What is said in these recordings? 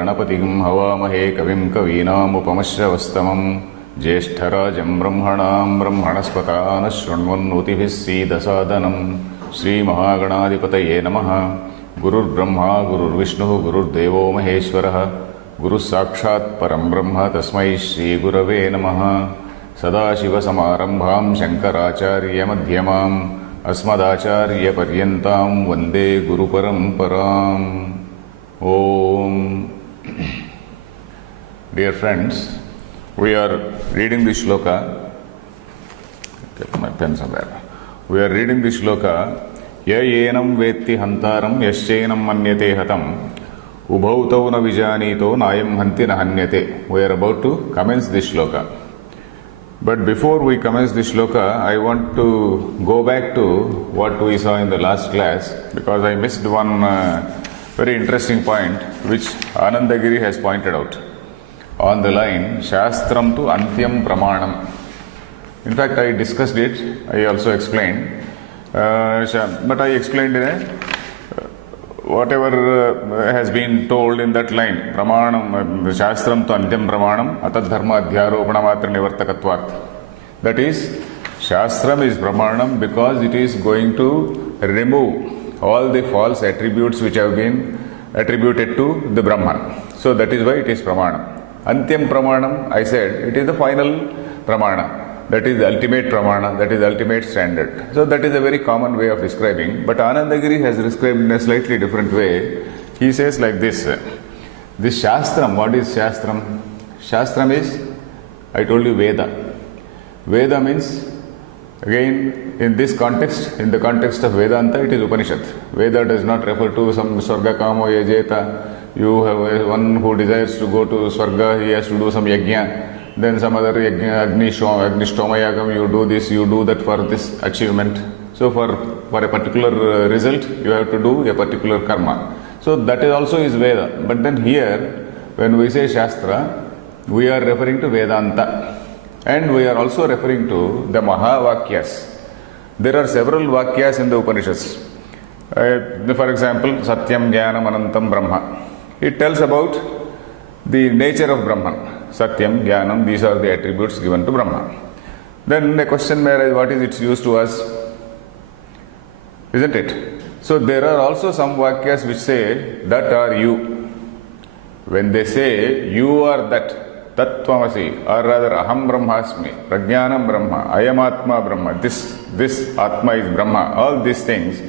गणपतिं हवामहे कविं कवीनामुपमश्रवस्तमं ज्येष्ठराजं ब्रह्मणां ब्रह्मणस्पतानः शृण्वन्नोतिभिः सीदसादनं श्रीमहागणाधिपतये नमः। गुरुर्ब्रह्मा गुरुर्विष्णुः गुरुर्देवो महेश्वरः गुरुः साक्षात् परं ब्रह्म तस्मै श्रीगुरवे नमः। सदाशिवसमारम्भां शङ्कराचार्यमध्यमाम् अस्मदाचार्यपर्यन्तां वन्दे गुरुपरम्पराम्। Om. Dear friends, we are reading the shloka. Get my pen somewhere. We are reading the shloka. Ya yenam vetti hantaram yaschainam manyate hatam ubhautau na vijanito nayam hanti na hanyate. We are about to commence this shloka. But before we commence this shloka, I want to go back to what we saw in the last class, because I missed one very interesting point which Anandagiri has pointed out on the line Shastram tu Antyam Pramanam. In fact, I discussed it, I also explained, but I explained whatever has been told in that line, Pramanam, Shastram tu Antyam Pramanam, Atadharma Adhyaropana Matra Nivartakatvat. That is, Shastram is Pramanam because it is going to remove all the false attributes which have been attributed to the Brahman. So that is why it is Pramanam. Antyam Pramanam, I said, it is the final Pramana. That is the ultimate Pramana, that is the ultimate standard. So that is a very common way of describing. But Anandagiri has described in a slightly different way. He says like this. This Shastram, what is Shastram? Shastram is, I told you, Veda. Veda means, again, in this context, in the context of Vedanta, it is Upanishad. Veda does not refer to some Swarga Kamo Yajeta. You have one who desires to go to Swarga, he has to do some Yajna. Then some other Yajna, Agnishtoma you do this, you do that for this achievement. So for a particular result, you have to do a particular karma. So that is also is Veda. But then here, when we say Shastra, we are referring to Vedanta. And we are also referring to the Mahavakyas. There are several Vakyas in the Upanishads. For example, Satyam Jnanam Anantam Brahma. It tells about the nature of Brahman. Satyam, Jnanam, these are the attributes given to Brahma. Then the question may arise, what is its use to us? Isn't it? So there are also some Vakyas which say, that are you. When they say, you are that, Tattvamasi, or rather Aham Brahmasmi, Prajnanam Brahma, Ayamatma Brahma, this Atma is Brahma, all these things,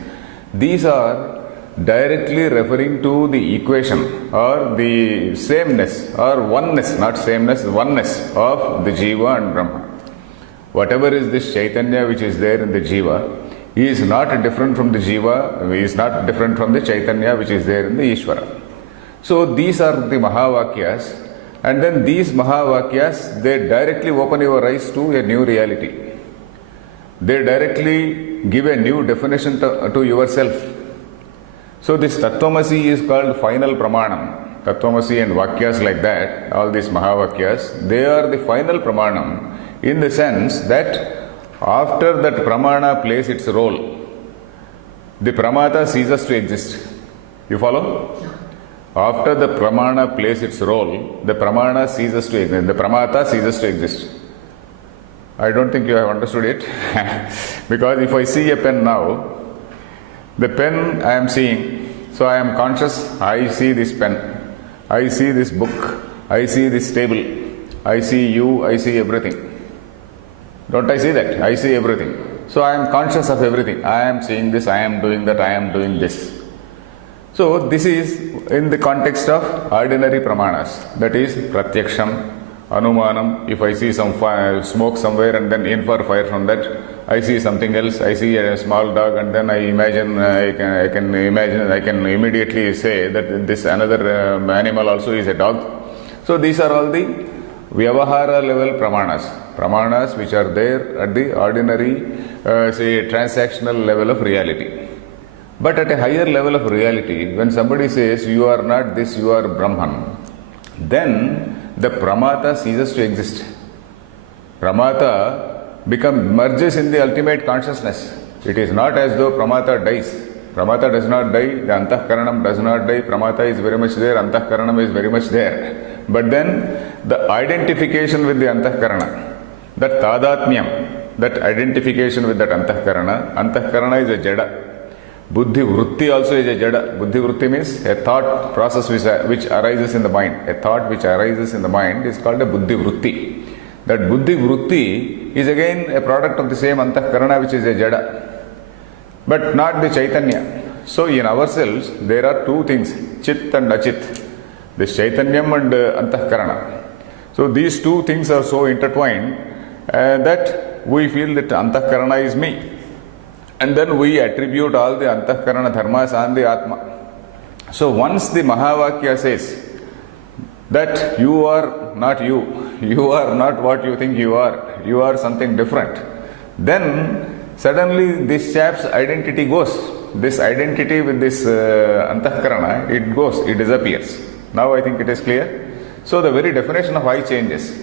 these are directly referring to the equation or the sameness or oneness, not sameness, oneness of the Jiva and Brahma. Whatever is this Chaitanya which is there in the Jiva, he is not different from the Jiva, he is not different from the Chaitanya which is there in the Ishvara. So these are the Mahavakyas. And then these Mahavakyas, they directly open your eyes to a new reality. They directly give a new definition to yourself. So this Tattvamasi is called final Pramanam. Tattvamasi and Vakyas like that, all these Mahavakyas, they are the final Pramanam in the sense that after that Pramana plays its role, the Pramata ceases to exist. You follow? After the Pramana plays its role, the Pramana ceases to exist. The Pramata ceases to exist. I don't think you have understood it. Because if I see a pen now, the pen I am seeing, so I am conscious, I see this pen, I see this book, I see this table, I see you, I see everything. Don't I see that? I see everything. So I am conscious of everything. I am seeing this, I am doing that, I am doing this. So this is in the context of ordinary pramanas, that is pratyaksham, anumanam. If I see some fire, smoke somewhere and then infer fire from that, I see something else, I see a small dog and then I imagine, I can immediately say that this another animal also is a dog. So these are all the Vyavahara level pramanas which are there at the ordinary, say transactional level of reality. But at a higher level of reality, when somebody says, you are not this, you are Brahman, then the Pramata ceases to exist. Pramata merges in the ultimate consciousness. It is not as though Pramata dies. Pramata does not die, the Antahkaranam does not die, Pramata is very much there, Antahkaranam is very much there. But then the identification with the Antahkarana, that Tadatmyam, that identification with that Antahkarana is a Jada. Buddhi Vritti also is a Jada. Buddhi Vritti means a thought process which arises in the mind. A thought which arises in the mind is called a Buddhi Vritti. That Buddhi Vritti is again a product of the same Antahkarana which is a Jada, but not the Chaitanya. So in ourselves there are two things, Chit and Achit, this Chaitanyam and Antahkarana. So these two things are so intertwined that we feel that Antahkarana is me. And then we attribute all the Antahkarana dharmas on the Atma. So once the Mahavakya says that you are not you are not what you think you are something different, then suddenly this chap's identity goes. This identity with this Antahkarana, it goes, it disappears. Now I think it is clear. So the very definition of I changes.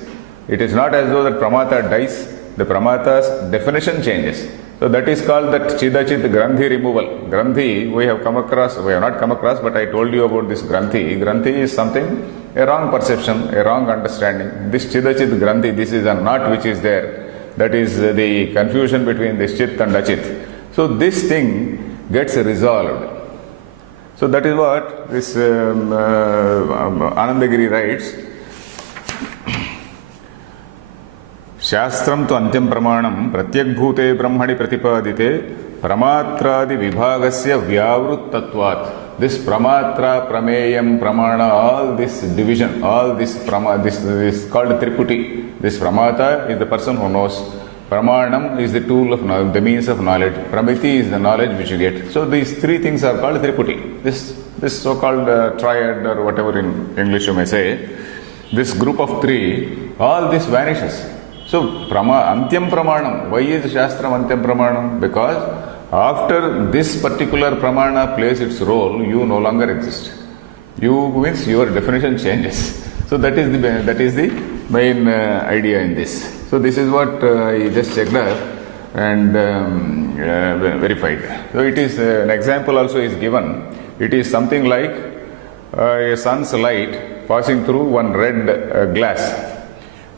It is not as though that Pramata dies, the Pramata's definition changes. So that is called that Chidachit Granthi removal. Granthi we have not come across, but I told you about this Granthi. Granthi is something, a wrong perception, a wrong understanding. This Chidachit Granthi, this is a knot which is there. That is the confusion between this Chit and Achit. So this thing gets resolved. So that is what this Anandagiri writes. Shastram tu antyam pramanam pratyakbhute brahmani pratipadite pramatradi vibhagasya vyavrutatvat. This pramatra, prameyam, pramana, all this division, all this is called triputi. This pramata is the person who knows. Pramanam is the tool of knowledge, the means of knowledge. Pramiti is the knowledge which you get. So these three things are called triputi. This so-called triad or whatever in English you may say, this group of three, all this vanishes. So, Antyam Pramanam. Why is Shastram Antyam Pramanam? Because after this particular Pramana plays its role, you no longer exist. You means your definition changes. So that is the main idea in this. So this is what I just checked out and verified. So it is an example also is given. It is something like a sun's light passing through one red glass.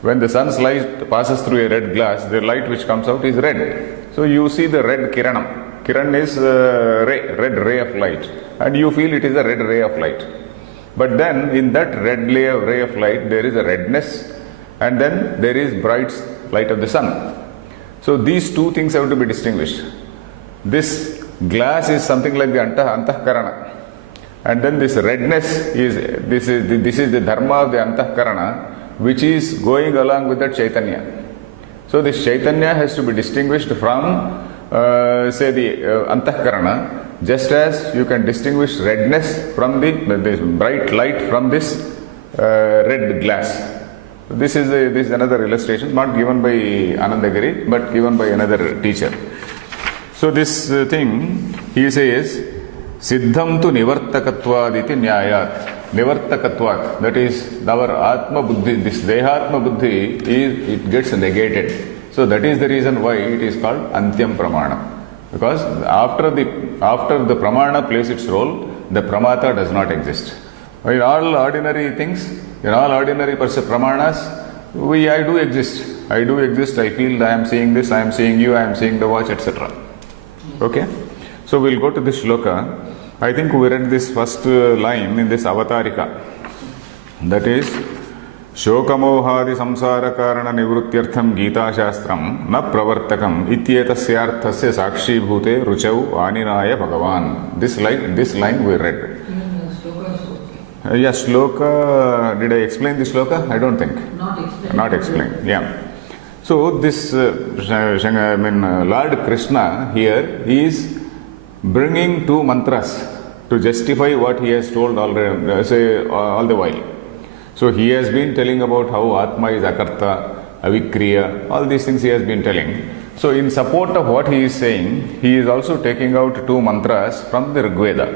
When the sun's light passes through a red glass, the light which comes out is red. So you see the red Kiranam. Kiran is red ray of light, and you feel it is a red ray of light. But then in that red ray of light there is a redness, and then there is bright light of the sun. So these two things have to be distinguished. This glass is something like the Antahkarana, and then this redness is the dharma of the Antahkarana, which is going along with that Chaitanya. So this Chaitanya has to be distinguished from say the Antahkarana, just as you can distinguish redness from this bright light from this red glass. This is another illustration, not given by Anandagiri, but given by another teacher. So this thing, he says, Siddham tu nivartakatvad iti nyayat. Nivartakatvat, that is our Atma Buddhi, this Dehatma Buddhi, it gets negated. So that is the reason why it is called Antyam Pramana. Because after the Pramana plays its role, the Pramata does not exist. In all ordinary things, in all ordinary Pramanas, I do exist, I feel I am seeing this, I am seeing you, I am seeing the watch, etc. Okay? So we'll go to this shloka. I think we read this first line in this Avatarika. That is, Shokamohadi samsara karana nivrutyartham Gita Shastram na pravartakam ityetasyarthasya sakshi bhute ruchau aninaya Bhagavan. This line we read. Yes, shloka, did I explain the shloka? I don't think. Not explained. Yeah. So this Lord Krishna here is bringing two mantras to justify what he has told all the while. So he has been telling about how Atma is Akarta, Avikriya, all these things he has been telling. So in support of what he is saying, he is also taking out two mantras from the Rig Veda.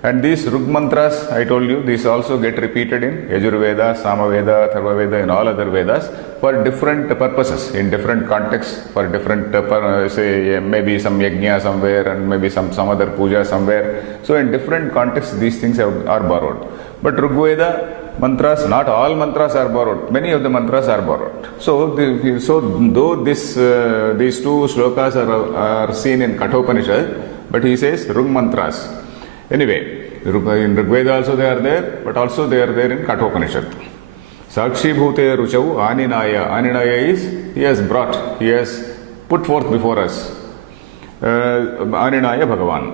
And these Rug mantras, I told you, these also get repeated in Yajurveda, Samaveda, Tharvaveda, and all other Vedas for different purposes, in different contexts, for different, say, maybe some yajna somewhere and maybe some other puja somewhere. So in different contexts, these things are borrowed. But Rigveda mantras, not all mantras are borrowed. Many of the mantras are borrowed. So though these two shlokas are seen in Kathopanishad, but he says Rug mantras. Anyway, in Rigveda also they are there, but also they are there in Kathopanishad. Sakshi Bhute Ruchau Aninaya. Aninaya is, he has put forth before us. Aninaya Bhagavan.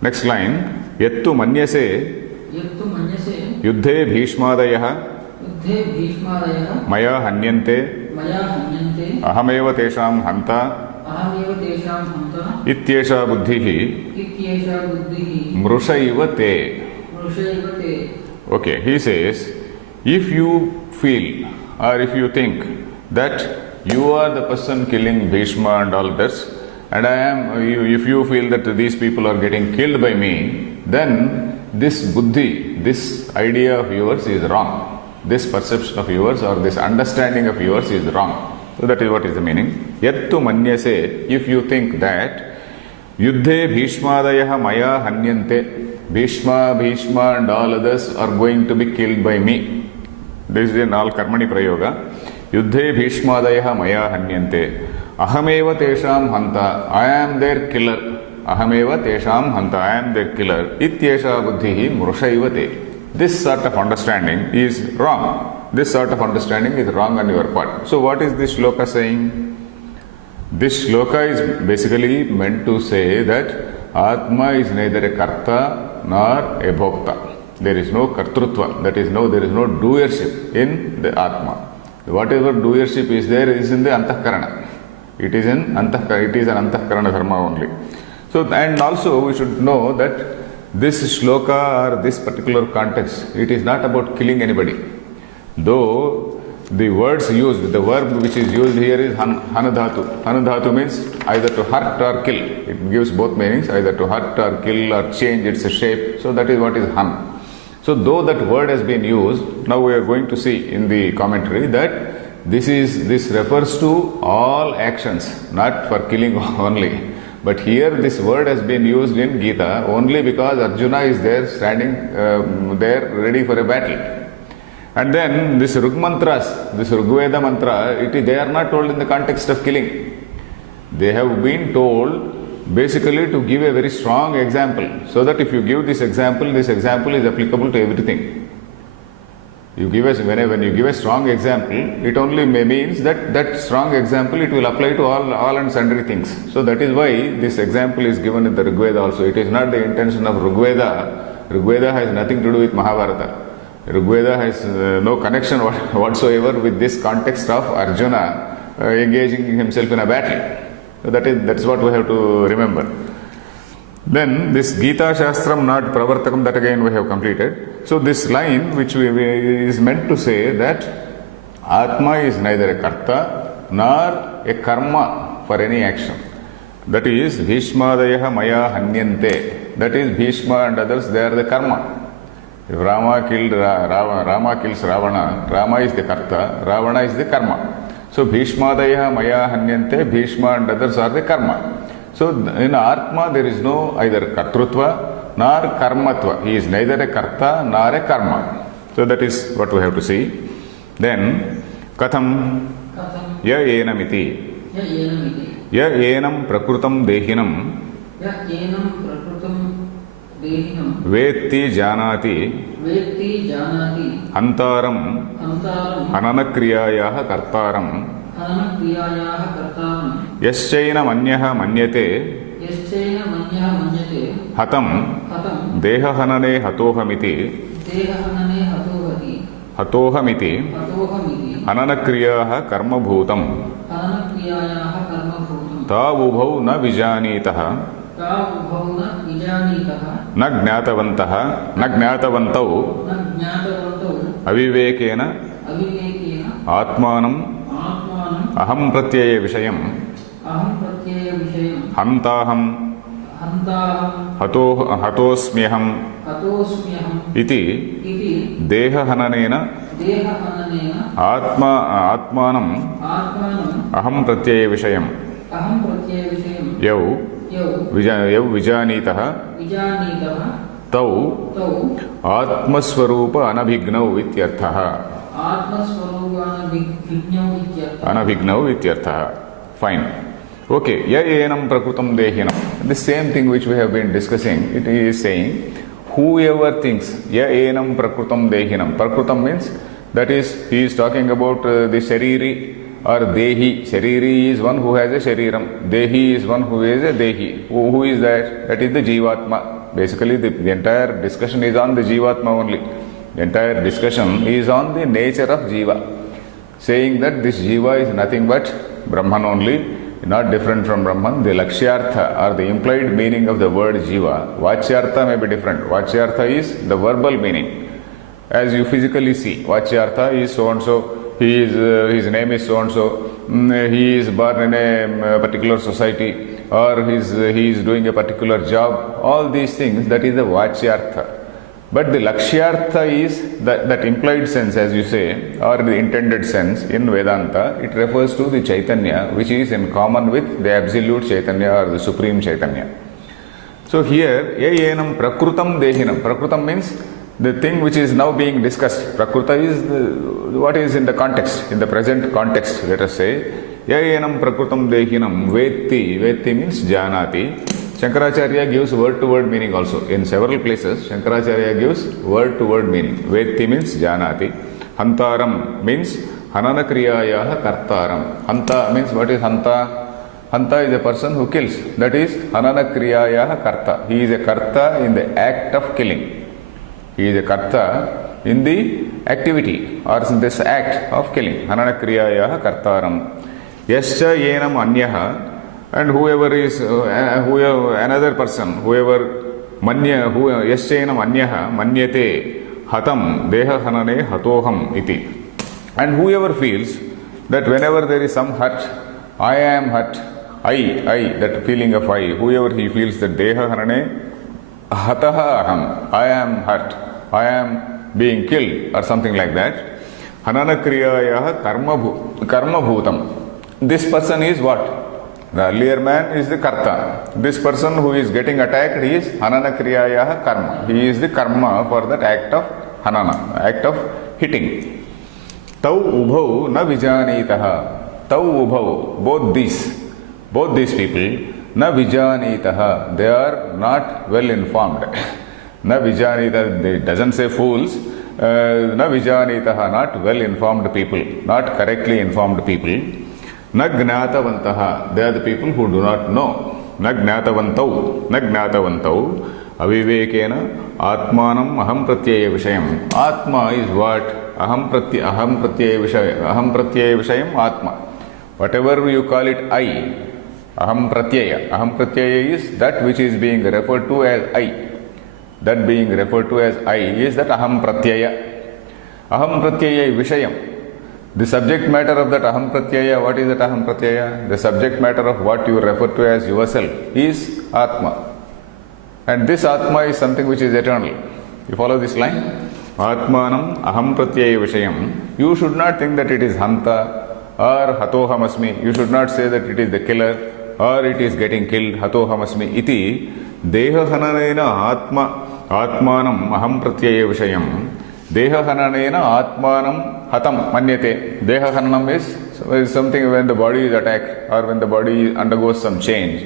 Next line. Yattu Manyase Yuddhe Bhishmadayah Maya Hanyante Ahameva Tesham Hanta Ityesha Buddhihi Mrushaiva Te. Okay, he says, if you feel or if you think that you are the person killing Bhishma and all this, and if you feel that these people are getting killed by me, then this buddhi, this idea of yours is wrong. This perception of yours or this understanding of yours is wrong. So that is what is the meaning. Yattu manyase, if you think that Yuddhe Bhishmadayah Maya Hanyante, Bhishma and all others are going to be killed by me. This is in all Karmani Prayoga. Yuddhe Bhishmadayah Maya Hanyante. Ahameva Tesham Hanta. I am their killer. Ahameva Tesham Hanta. I am their killer. Ityesha Buddhihi Mrushayivate. This sort of understanding is wrong. This sort of understanding is wrong on your part. So what is this shloka saying? This shloka is basically meant to say that Atma is neither a karta nor a bhokta. There is no kartrutva. That is, there is no doership in the Atma. Whatever doership is there is in the antahkarana. It is an antahkarana dharma only. So, and also we should know that this shloka or this particular context, it is not about killing anybody. Though the words used, the verb which is used here is hanadhatu. Hanadhatu means either to hurt or kill. It gives both meanings, either to hurt or kill or change its shape. So that is what is han. So though that word has been used, now we are going to see in the commentary that this refers to all actions, not for killing only. But here this word has been used in Gita only because Arjuna is there standing there ready for a battle. And then this Rug mantras, this Rigveda mantra, they are not told in the context of killing. They have been told basically to give a very strong example, so that if you give this example is applicable to everything. When you give a strong example, it only means that strong example it will apply to all and sundry things. So that is why this example is given in the Rigveda also. It is not the intention of Rigveda. Rigveda has nothing to do with Mahabharata. Rigveda has no connection whatsoever with this context of Arjuna engaging himself in a battle. So that's what we have to remember. Then this Gita Shastram not Pravartakam, that again we have completed. So this line which is meant to say that Atma is neither a karta nor a karma for any action. That is Bhishmadayah Maya Hanyante. That is Bhishma and others, they are the karma. If Rama kills Ravana, Rama is the karta, Ravana is the karma. So Bhishmadayah Maya Hanyante, Bhishma and others are the karma. So in Atma there is no either kartrutva nor karmatva. He is neither a karta nor a karma. So that is what we have to see. Then katham ya enamiti ya enam prakrutam dehinam vetti janati hantaram hananakriyayah kartaram Yaschaina manyaha manyate hatam dehahanane hatohamiti hananakriyaha karma bhutam tavubhau na vijanitaha na gnatavantau avivekena atmanam aham pratyaya vishayam hantaham हतोऽस्म्यहम् इति देहहननेन आत्मानम् अहं प्रत्ययविषयम् यौ विजानीतः तौ आत्मस्वरूप अनभिज्ञौ इत्यर्थः. अनभिज्ञौ इत्यर्थः. Fine. Okay. Ya enam prakrutam dehinam. The same thing which we have been discussing, it is saying, whoever thinks, ya enam prakrutam dehinam. Prakrutam means, that is, he is talking about the shariri or dehi. Shariri is one who has a shariram. Dehi is one who is a dehi. Who is that? That is the jivatma. Basically, the entire discussion is on the jivatma only. The entire discussion is on the nature of jiva. Saying that this jiva is nothing but Brahman only, not different from Brahman. The lakshyartha or the implied meaning of the word jiva, vachyartha may be different. Vachyartha is the verbal meaning. As you physically see, vachyartha is so and so, his name is so and so, he is born in a particular society, or he is doing a particular job. All these things, that is the vachyartha. But the lakshyartha is that implied sense, as you say, or the intended sense in Vedanta. It refers to the Chaitanya, which is in common with the absolute Chaitanya or the supreme Chaitanya. So here, enam prakrutam dehinam. Prakrutam means the thing which is now being discussed. Prakruta is what is in the context, in the present context, let us say. Enam prakrutam dehinam vetti. Vetti means janati. Shankaracharya gives word-to-word meaning also. In several places, Shankaracharya gives word-to-word meaning. Vetti means janati. Hantaram means hanana kriyayaha kartaram. Hanta means, what is hanta? Hanta is a person who kills. That is hanana kriyayaha karta. He is a karta in the act of killing. He is a karta in the activity or in this act of killing. Hanana kriyayaha kartaram. Yascha yenam anyaha. And whoever is another person, whoever yaschenam anyaha manyate hatam deha hanane hatoham iti. And whoever feels that whenever there is some hurt, I am hurt, I, that feeling of I, whoever he feels that deha hanane hataha aham, I am hurt, I am being killed or something like that. Hanana kriyayaha karma bhutam. This person is what? The earlier man is the karta. This person who is getting attacked, he is hanana kriyayaha karma. He is the karma for that act of hanana, act of hitting. Tau ubhau na vijanitaha. Tau ubhau, both these people, na vijanitaha, they are not well informed. Na vijanitaha, it doesn't say fools. Na vijanitaha, not well informed people, not correctly informed people. Na gnatavantaha, they are the people who do not know. Na gnatavantau, avivekena atmanam aham pratyaya vishayam. Atma is what? Aham pratyaya vishayam atma. Whatever you call it I, aham pratyaya. Aham pratyaya is that which is being referred to as I. That being referred to as I is that aham pratyaya. Aham pratyaya vishayam. The subject matter of that aham pratyaya, what is that aham pratyaya? The subject matter of what you refer to as yourself is Atma. And this Atma is something which is eternal. You follow this line? Atmanam aham pratyaya vishayam. You should not think that it is hanta or hatohamasmi. You should not say that it is the killer or it is getting killed, hatohamasmi iti. Deha hananena atmanam aham pratyaya vishayam. Deha hananena atmanam hatam manyate. Deha hananam is something when the body is attacked or when the body undergoes some change.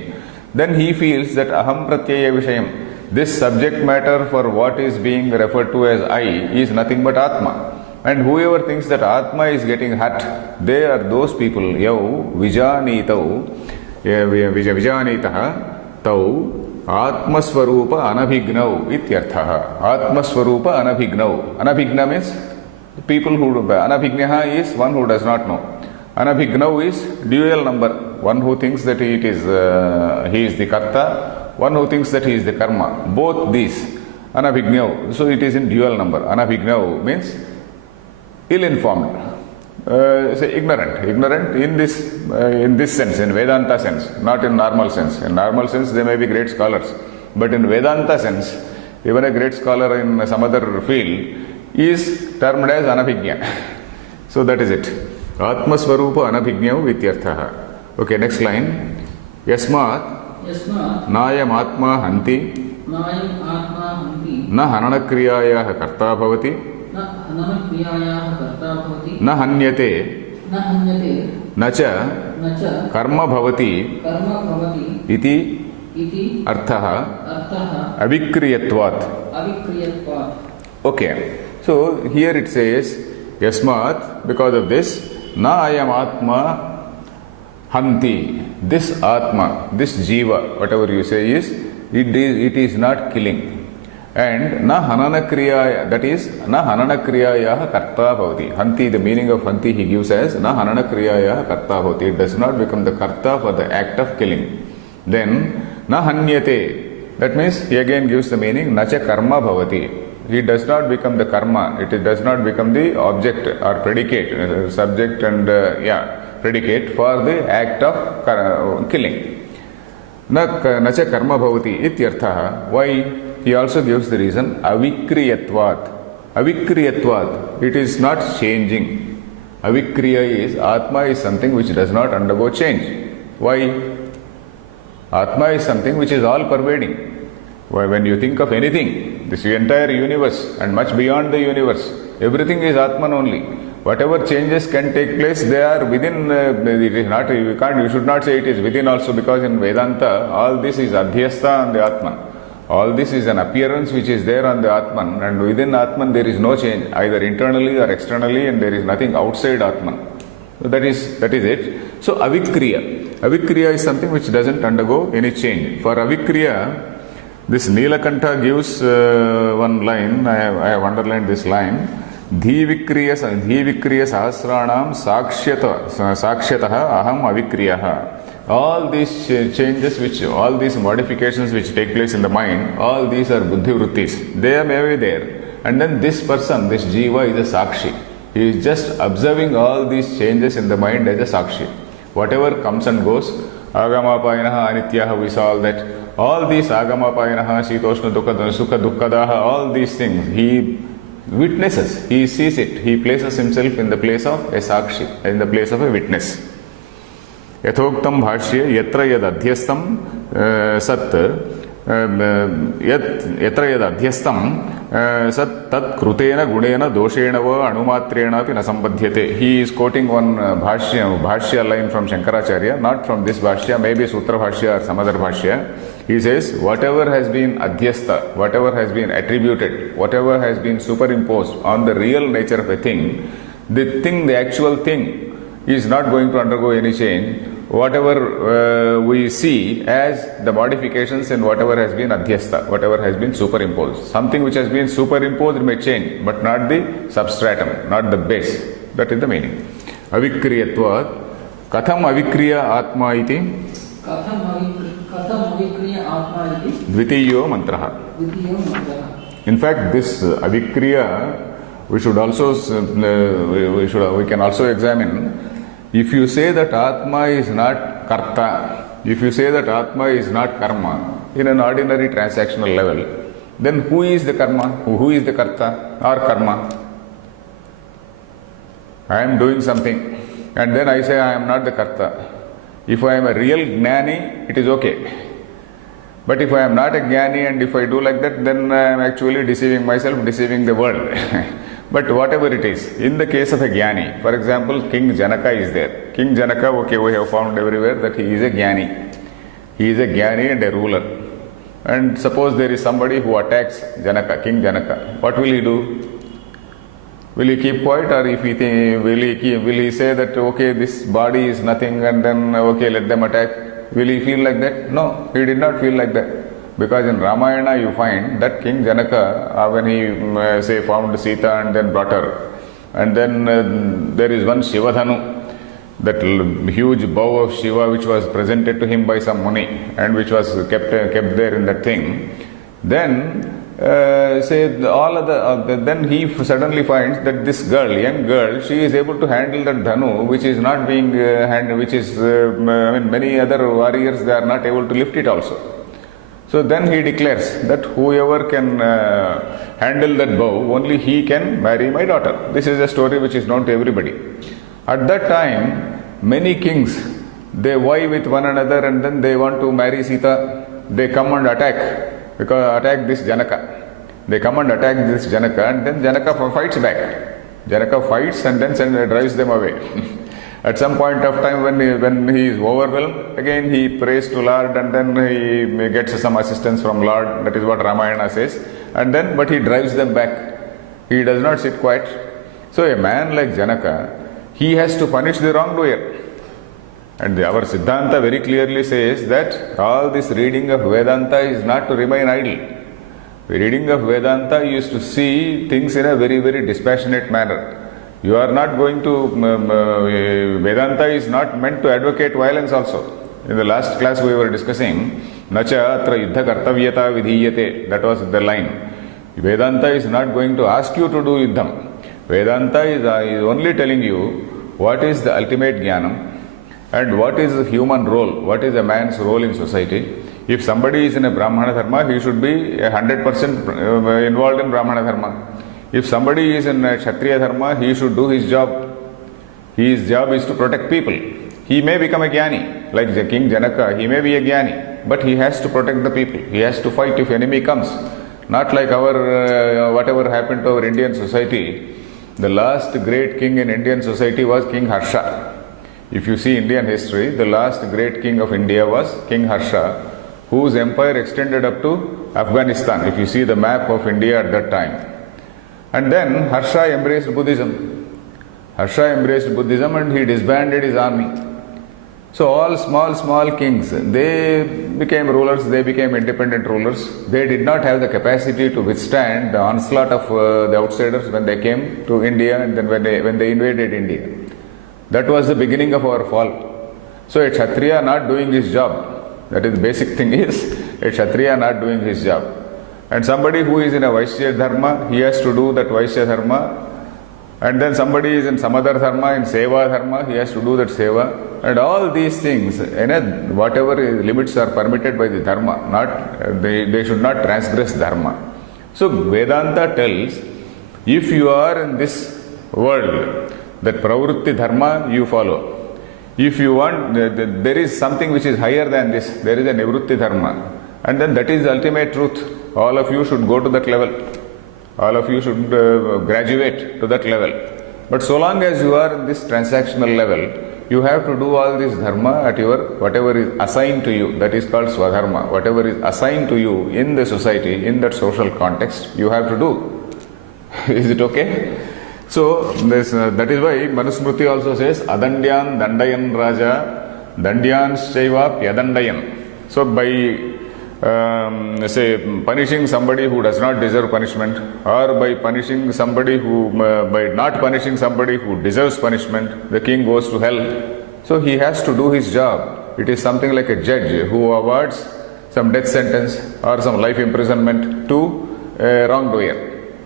Then he feels that aham pratyaya vishayam. This subject matter for what is being referred to as I is nothing but Atma. And whoever thinks that Atma is getting hurt, they are those people. Yau vijanitau vijanitaha tau Atmaswarupa anabhignau ityarthaha. Atmaswarupa anabhignau. Anabhigna means people who do. Anabhignaha is one who does not know. Anabhignau is dual number. One who thinks that he is the karta, one who thinks that he is the karma. Both these anabhignau. So it is in dual number. Anabhignau means ill-informed. say ignorant in this sense, in Vedanta sense, not in normal sense. In normal sense, they may be great scholars, but in Vedanta sense, even a great scholar in some other field is termed as anabhignya. So that is it. Atma Swarupa anabhignya vityarthaha. Okay, next line. Yasmat nayam atma hanti na hananakriyayah karta bhavati na hanyate na cha karma bhavati iti arthaha avikriyatvat. Okay, so here it says yasmat, because of this, na ayam atma hanti, this atma, this jiva, whatever you say is, it is not killing. And na hanana kriya, that is na hanana kriyayah karta bhavati. Hanti, the meaning of hanti he gives as na hanana kriyayah karta bhavati. It does not become the karta for the act of killing. Then na hanyate, that means he again gives the meaning nacha karma bhavati. He does not become the karma, it does not become the object or predicate, subject and predicate for the act of killing. Nacha karma bhavati ityarthaha. Why? He also gives the reason avikriyatvat. Avikriyatvat, it is not changing. Avikriya is, Atma is something which does not undergo change. Why? Atma is something which is all pervading. Why, when you think of anything, this entire universe and much beyond the universe, everything is Atman only. Whatever changes can take place, they are within. It is not. You should not say it is within also, because in Vedanta, all this is adhyasta on the Atman. All this is an appearance which is there on the Atman, and within Atman there is no change, either internally or externally, and there is nothing outside Atman. So that is it. So avikriya. Avikriya is something which doesn't undergo any change. For avikriya, this Nilakantha gives one line. I have underlined this line. Dhivikriya sahasranam sakshataha aham avikriyaha. All these changes, all these modifications which take place in the mind, all these are buddhi vrittis. They may be there. And then this person, this jiva, is a sakshi. He is just observing all these changes in the mind as a sakshi. Whatever comes and goes, agamapayanaha anityaha, we saw all that. All these agamapayanaha, shitoshna sukha dukkadaha, all these things, he witnesses, he sees it, he places himself in the place of a sakshi, in the place of a witness. Yathoktam bhashye yatra yad adhyastam sat yatra yad adhyastam sat tat krutena gudena doshena va anumatrena api na sambadhyate. He is quoting one bhashya line from Shankaracharya, not from this bhashya, maybe Sutra bhashya or some other bhashya. He says, whatever has been adhyasta, whatever has been attributed, whatever has been superimposed on the real nature of a thing, the actual thing is not going to undergo any change. Whatever we see as the modifications in whatever has been adhyasta, whatever has been superimposed. Something which has been superimposed may change, but not the substratum, not the base. That is the meaning. Avikriyatvat. Katham avikriya atma iti? Dvitiyo mantraha. In fact, this avikriya, we can also examine. If you say that Atma is not karta, if you say that Atma is not karma, in an ordinary transactional level, then who is the karma? Who is the karta or karma? I am doing something, and then I say I am not the karta. If I am a real jnani, it is okay. But if I am not a jnani and if I do like that, then I am actually deceiving myself, deceiving the world. But whatever it is, in the case of a jnani, for example, King Janaka is there. King Janaka, okay, we have found everywhere that he is a jnani. He is a jnani and a ruler. And suppose there is somebody who attacks Janaka, King Janaka. What will he do? Will he keep quiet, or if he will he say that okay, this body is nothing and then okay, let them attack? Will he feel like that? No, he did not feel like that. Because in Ramayana you find that King Janaka, when he found Sita and then brought her, and then there is one Shivadhanu, that huge bow of Shiva which was presented to him by some Muni and which was kept there in that thing. Then then he suddenly finds that this girl, young girl, she is able to handle that dhanu, which is not being handled, which is, many other warriors, they are not able to lift it also. So then he declares that whoever can handle that bow, only he can marry my daughter. This is a story which is known to everybody. At that time, many kings, they vie with one another and then they want to marry Sita. They come and attack this Janaka. They come and attack this Janaka, and then Janaka fights back. Janaka fights and then drives them away. At some point of time when he is overwhelmed, again he prays to Lord and then he gets some assistance from Lord. That is what Ramayana says. But he drives them back. He does not sit quiet. So a man like Janaka, he has to punish the wrongdoer. And our Siddhanta very clearly says that all this reading of Vedanta is not to remain idle. The reading of Vedanta is to see things in a very, very dispassionate manner. You are not going to, Vedanta is not meant to advocate violence also. In the last class we were discussing, Nacha atra yuddha kartavyata vidhiyate, that was the line. Vedanta is not going to ask you to do yuddham. Vedanta is only telling you what is the ultimate jnanam and what is the human role, what is a man's role in society. If somebody is in a Brahmana dharma, he should be 100% involved in Brahmana dharma. If somebody is in a Kshatriya dharma, he should do his job. His job is to protect people. He may become a jnani, like the King Janaka, he may be a jnani, but he has to protect the people. He has to fight if enemy comes. Not like our, whatever happened to our Indian society. The last great king in Indian society was King Harsha. If you see Indian history, the last great king of India was King Harsha, whose empire extended up to Afghanistan, if you see the map of India at that time. And then Harsha embraced Buddhism. Harsha embraced Buddhism and he disbanded his army. So all small kings, they became rulers, they became independent rulers. They did not have the capacity to withstand the onslaught of the outsiders when they came to India and then when they invaded India. That was the beginning of our fall. So a Kshatriya not doing his job, that is the basic thing is, a Kshatriya not doing his job. And somebody who is in a Vaishya dharma, he has to do that Vaishya dharma. And then somebody is in some other dharma, in Seva dharma, he has to do that Seva. And all these things, whatever limits are permitted by the dharma, they should not transgress dharma. So Vedanta tells, if you are in this world, that pravrutti dharma you follow. If you want, there is something which is higher than this, there is a nivrutti dharma. And then that is the ultimate truth. All of you should go to that level. All of you should graduate to that level. But so long as you are in this transactional level, you have to do all this dharma at your, whatever is assigned to you, that is called swadharma. Whatever is assigned to you in the society, in that social context, you have to do. Is it okay? So, that is why Manusmriti also says, Adandyan dandayan raja, dandyan shaiva pyadandayan. So, by punishing somebody who does not deserve punishment, or by punishing somebody by not punishing somebody who deserves punishment, the king goes to hell. So he has to do his job. It is something like a judge who awards some death sentence or some life imprisonment to a wrongdoer.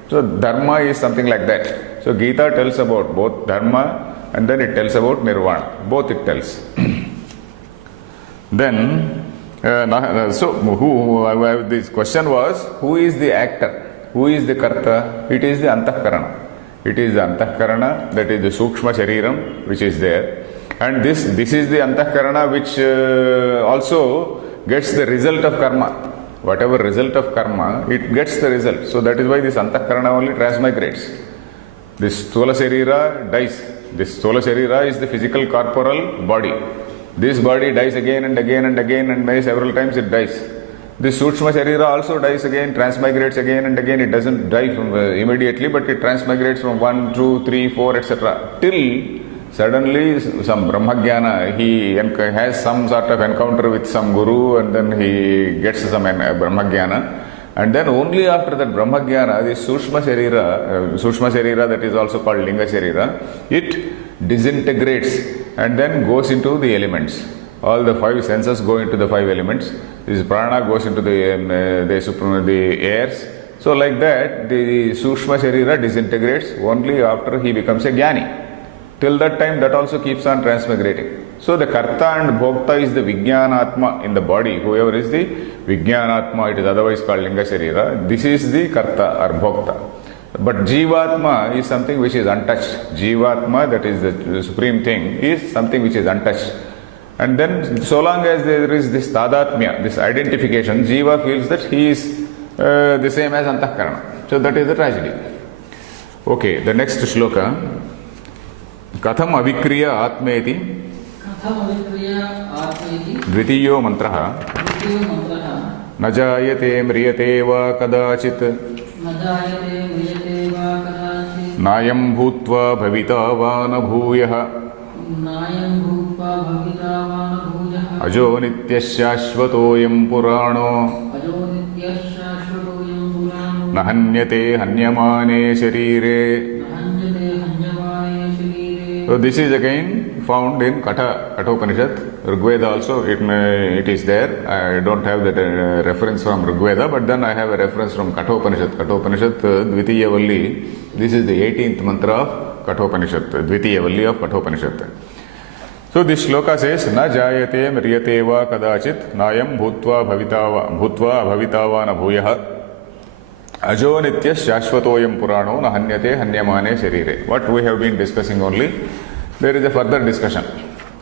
So dharma is something like that. So Gita tells about both dharma and then it tells about nirvana. Both it tells. Then this question was, who is the actor? Who is the karta? It is the antahkarana. It is the antahkarana, that is the sukshma shariram, which is there. And this is the antahkarana which also gets the result of karma. Whatever result of karma, it gets the result. So that is why this antahkarana only transmigrates. This sthola sharira dies. This sthola sharira is the physical corporal body. This body dies again and again and again, and many several times it dies. This Sukshma Sharira also dies again, transmigrates again and again. It doesn't die immediately, but it transmigrates from 1, 2, 3, 4, etc. Till suddenly some Brahmagyana, he has some sort of encounter with some guru and then he gets some Brahmagyana. And then only after that Brahmagyana, this Sushma Sharira that is also called Linga Sharira, it disintegrates and then goes into the elements. All the 5 senses go into the 5 elements. This prana goes into the airs, So like that, the Sukshma Sharira disintegrates only after he becomes a Jnani. Till that time, that also keeps on transmigrating. So the Karta and Bhokta is the Vijnanatma in the body. Whoever is the Vijnanatma, it is otherwise called Linga Sharira. This is the Karta or Bhokta. But Jivatma is something which is untouched. Jivatma, that is the supreme thing, is something which is untouched. And then so long as there is this Tadatmya, this identification, Jiva feels that he is the same as Antahkarana. So that is the tragedy. Okay, the next shloka. Katham avikriya atmeti dvitiyo mantraha na jayate mriyate va kadachit nayam bhutva bhavita va na bhuyah ajo nityashashvatoyam purano na hanyate hanyamane sharire. So this is again found in Kathopanishad, Rigveda also it is there. I don't have that reference from Rigveda, but then I have a reference from Kathopanishad. Kathopanishad Dvitiya Valli, this is the 18th mantra of Kathopanishad, Dvitiya Valli of Kathopanishad. So this shloka says, Na jayate mriyate va kadachit nayam bhutva bhavitava na bhuyah ajo nitya shashvatoyam purano na hanyate hanyamane sharire. What we have been discussing only, there is a further discussion.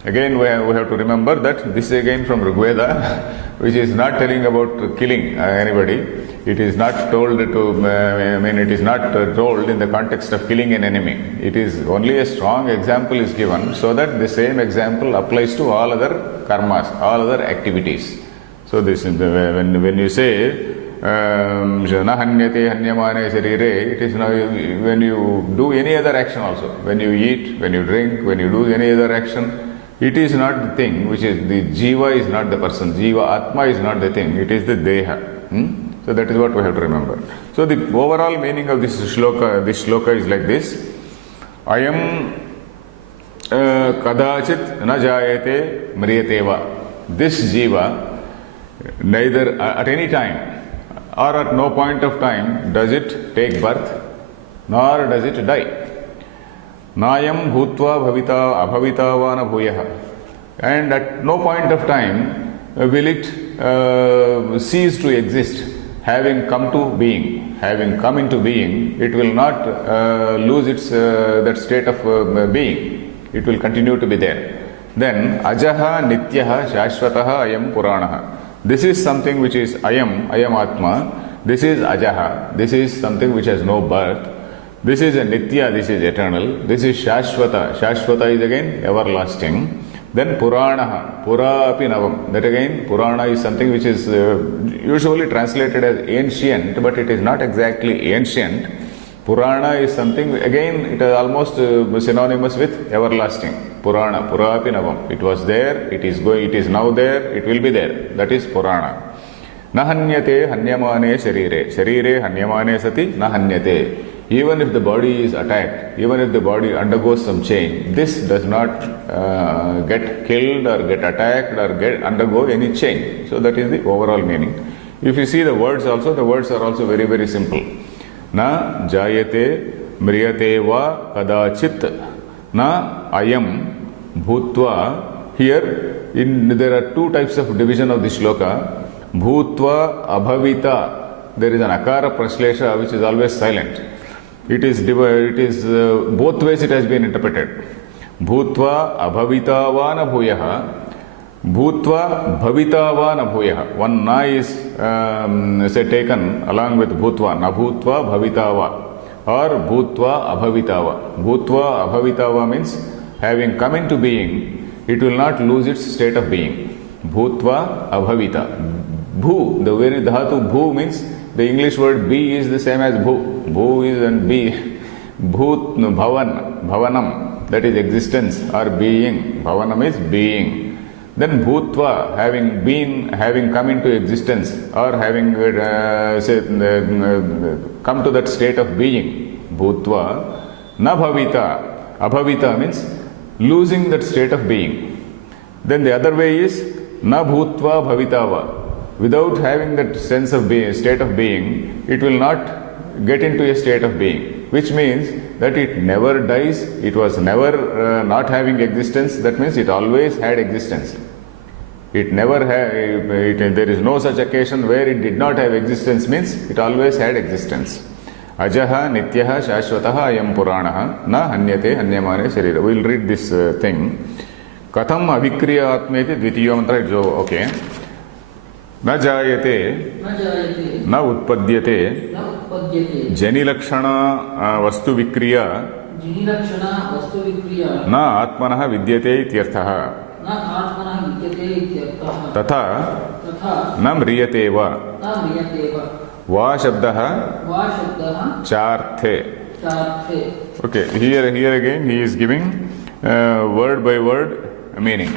Again we have to remember that this is again from Rigveda, which is not telling about killing anybody. It is not told it is not told in the context of killing an enemy. It is only a strong example is given so that the same example applies to all other karmas, all other activities. So this is when you say na hanyate hanyamane sharire, it is now when you do any other action also, when you eat, when you drink, when you do any other action, it is not the thing which is the jiva is not the person, jiva atma is not the thing, it is the deha. So that is what we have to remember. So the overall meaning of this shloka is like this: Ayam kadachit na jayate mriyateva. This jiva neither at any time or at no point of time does it take birth, nor does it die. Nayam bhutva bhavita abhavitavana bhuyah. And at no point of time will it cease to exist. Having come to being, having come into being, it will not lose its that state of being. It will continue to be there. Then ajaha nityaha shashvataha ayam puranaha. This is something which is ayam atma. This is ajaha. This is something which has no birth. This is a nitya, this is eternal. This is shashvata. Shashvata is again everlasting. Then puranaha. Pura api navam. That again, purana is something which is usually translated as ancient, but it is not exactly ancient. Purana is something, again, it is almost synonymous with everlasting. Purana, pura api navam. It was there, it is now there, it will be there. That is Purana. Na hanyate hanyamane sharire. Sharire hanyamane sati na hanyate. Even if the body is attacked, even if the body undergoes some change, this does not get killed or get attacked or undergo any change. So that is the overall meaning. If you see the words also, the words are also very, very simple. Na jayate mriyate va kadachit na ayam bhutva. Here there are two types of division of the shloka. Bhutva abhavita. There is an akara praslesha which is always silent. It is both ways it has been interpreted. Bhutva abhavitavana bhuyah. Bhutva bhavitavana bhuyah. One na is say taken along with bhutva. Na bhutva bhavitava. Or bhutva abhavitava. Bhutva abhavitava means having come into being, it will not lose its state of being. Bhutva abhavita. Bhu, the very dhatu bhu means the English word be is the same as bhu. Bhu is and be. Bhut, bhavan, bhavanam, that is existence or being. Bhavanam is being. Then bhutva, having come into existence or having come to that state of being. Bhutva, na bhavita. Abhavita means losing that state of being. Then the other way is na bhutva bhavitava. without having that sense of being, state of being, it will not get into a state of being, which means that it never dies, it was never not having existence, that means it always had existence. It never had, there is no such occasion where it did not have existence, means it always had existence. Ajaha nityaha shashvataha ayam puranaha na hanyate hanyamane sharira. We will read this thing. Katham avikriya atmeti dvitiyo mantra. Okay. न जायते न उत्पद्यते जनि लक्षण वस्तु विक्रिया न आत्मनः विद्यते इत्यर्थः तथा न म्रियते वा शब्दः चार्थे. Okay, here again he is giving word by word meaning.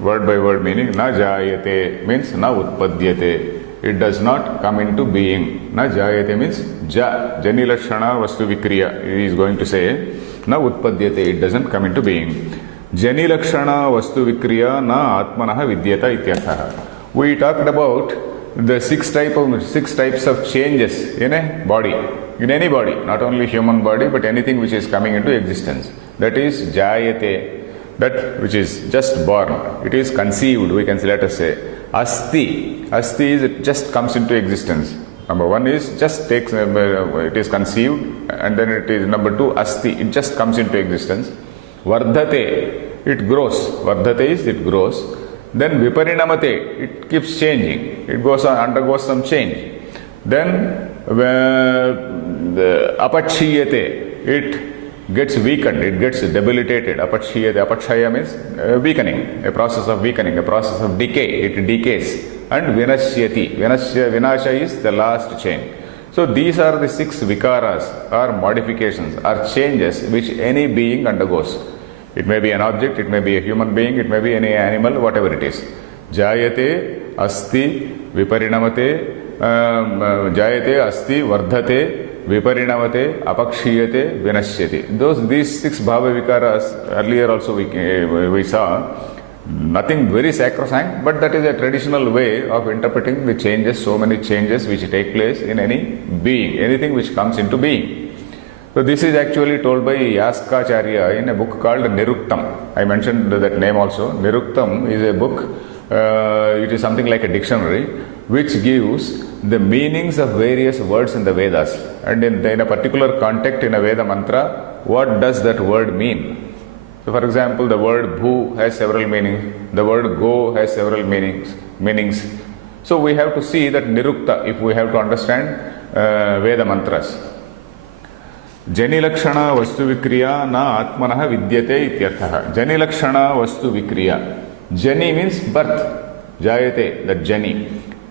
Word by word meaning. Na jayate means na utpadyate. It does not come into being. Na jayate means jani lakshana vastu vikriya. He is going to say na utpadyate. It doesn't come into being. Jani lakshana vastu vikriya na atmanaha vidyata ityartha. We talked about the six types of changes in a body, in any body, not only human body but anything which is coming into existence. That is jayate. That which is just born, it is conceived, we can say, let us say. Asti is, it just comes into existence. Number one is just takes, it is conceived, and then it is number two, asti, it just comes into existence. Vardhate, it grows. Vardhate is, it grows. Then viparinamate, it keeps changing. It goes on, undergoes some change. Then apachiyate, it gets weakened, it gets debilitated. Apachaya means weakening, a process of weakening, a process of decay, it decays. And vinashyati, vinasha is the last change. So these are the six vikaras, or modifications, or changes which any being undergoes. It may be an object, it may be a human being, it may be any animal, whatever it is. Jayate, asti, viparinamate, jayate, asti, vardhate, viparinamate, apakshiyate, vinashyati. These six bhava vikaras, earlier also we saw, nothing very sacrosanct, but that is a traditional way of interpreting the changes, so many changes which take place in any being, anything which comes into being. So this is actually told by Yaskacharya in a book called Niruktam. I mentioned that name also. Niruktam is a book, it is something like a dictionary, which gives the meanings of various words in the Vedas. And in a particular context in a Veda mantra, what does that word mean? So for example, the word bhu has several meanings, the word go has several meanings. So we have to see that nirukta if we have to understand Veda mantras. Jani lakshana vastu vikriya na atmanaha vidyate ityarthaha. Jani lakshana vastu vikriya. Jani means birth. Jayate, that jani.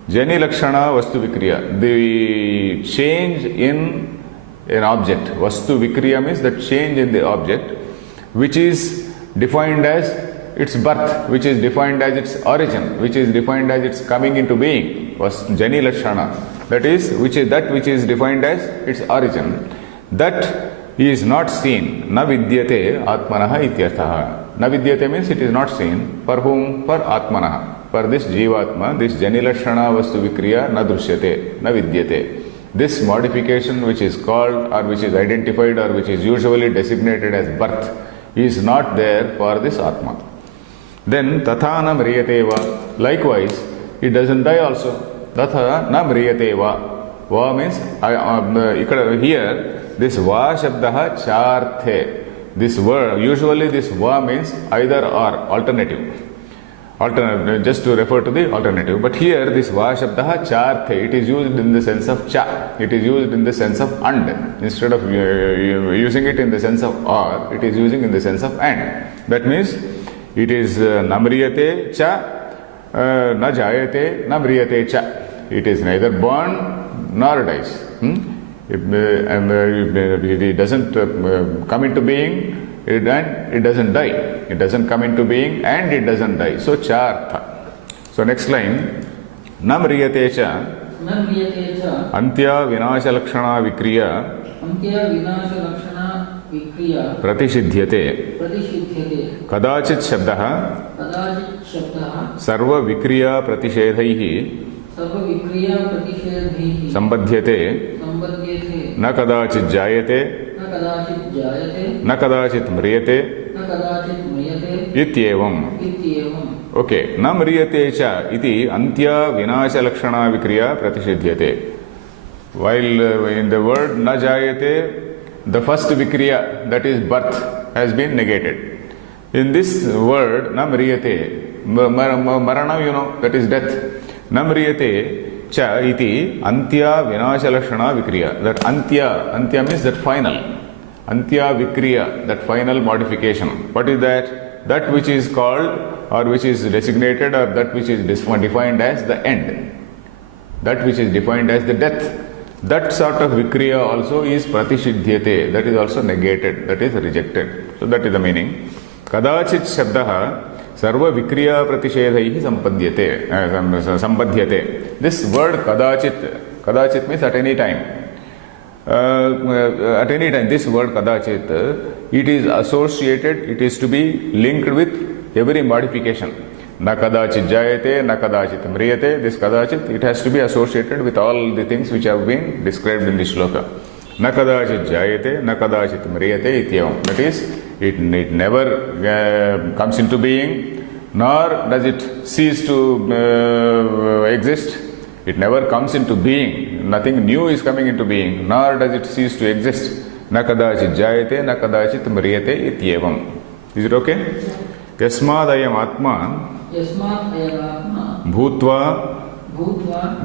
Jani lakshana vastu vikriya. The change in an object. Vastu vikriya means the change in the object, which is defined as its birth, which is defined as its origin, which is defined as its coming into being. Jani lakshana. That is which is defined as its origin. That is not seen. Na vidyate atmanaha ityarthaha. Na vidyate means it is not seen. For whom? For atmanaha. For this jivatma, this jani lakshana vastu vikriya na drushyate, na vidyate. This modification which is called or which is identified or which is usually designated as birth is not there for this atma. Then tatha na mriyate va. Likewise, it doesn't die also. Tatha na mriyate va. Va means here this va shabdaha charthe. This word, usually this va means either or, alternative. Just to refer to the alternative. But here this va shabdaha charthe, it is used in the sense of cha. It is used in the sense of and. Instead of using it in the sense of or, it is using in the sense of and. That means it is namriyate cha, na jayate, namriyate cha. It is neither born nor dies. It doesn't come into being, and it doesn't die. It doesn't come into being and it doesn't die. So chartha. So next line, namriyate cha antya vinasha lakshana vikriya pratishidyate kadachit shabdaha sarva vikriya pratishedhaihi सर्वविक्रिया प्रतिषेधैः संबध्यते संबध्यते न कदाचित् जायते न कदाचित् जायते न कदाचित् म्रियते न कदाचित् म्रियते इत्येवम्. इत्येवम्. ओके. न म्रियते च इति अन्त्या विनाशलक्षणा विक्रिया प्रतिषिध्यते. While in the word na jayate, the first vikriya, that is birth, has been negated. In this word na mriyate, marana, that is death. Na mriyate cha iti antya vinashalakshana vikriya. That antya means that final. Antya vikriya, that final modification. What is that? That which is called or which is designated or that which is defined as the end. That which is defined as the death. That sort of vikriya also is pratishiddhyate, that is also negated, that is rejected. So that is the meaning. Kadachit shabdaha sarva vikriya pratishedhaihi sambadhyate. This word kadachit means at any time. At any time, this word kadachit, it is associated, it is to be linked with every modification. Na kadachit jayate, na kadachit mriyate. This kadachit, it has to be associated with all the things which have been described in this shloka. Na kadachit jayate, na kadachit mriyate ityavam. That is, it never comes into being, nor does it cease to exist. It never comes into being. Nothing new is coming into being, nor does it cease to exist. Na kadachit jayate, na kadachit mriyate ityavam. Is it okay? Yasmadayam atma भूत्वा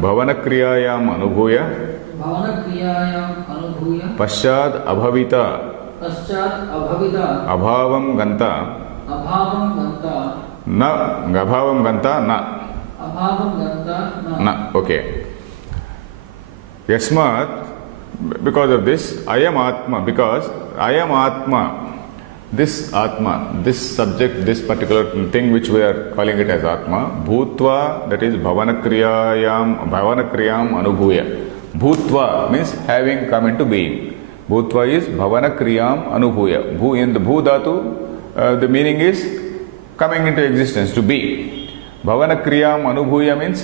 भवनक्रियायाम् अनुभूय पश्चात् अभविता अभावं गन्ता न अभावं गन्ता न. Okay. Yasmat, because of this, I am Atma, because I am Atma. This Atma, this subject, this particular thing which we are calling it as Atma, Bhutva, that is Bhavanakriyam Anubhuya. Bhutva means having come into being. Bhutva is Bhavanakriyam Anubhuya. In the Bhu Dhatu, the meaning is coming into existence, to be. Bhavanakriyam Anubhuya means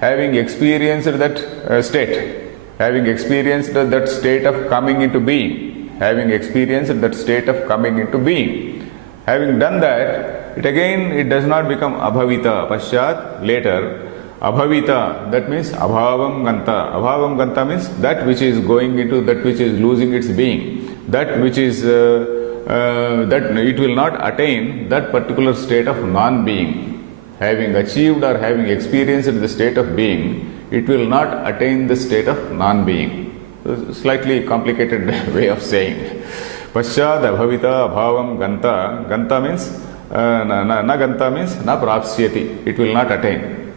having experienced that state, having experienced that state of coming into being. Having experienced that state of coming into being. Having done that, it does not become abhavita, paschat, later. Abhavita, that means abhavam ganta. Abhavam ganta means that which is going into, that which is losing its being. That which is, that it will not attain that particular state of non-being. Having achieved or having experienced the state of being, it will not attain the state of non-being. Slightly complicated way of saying. Paschad abhavita abhavam ganta. Ganta means na ganta means na prapsyati. It will not attain.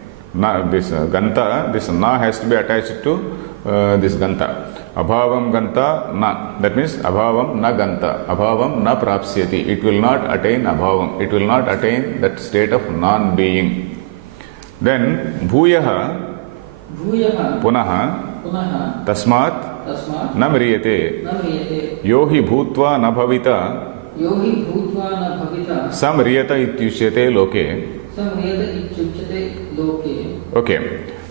This ganta, this na has to be attached to this ganta. Abhavam ganta na. That means abhavam na ganta. Abhavam na prapsyati. It will not attain abhavam. It will not attain that state of non-being. Then bhuyaha punaha tasmat न म्रियते यो हि भूत्वा न भविता स म्रियत इत्युच्यते लोके. Okay.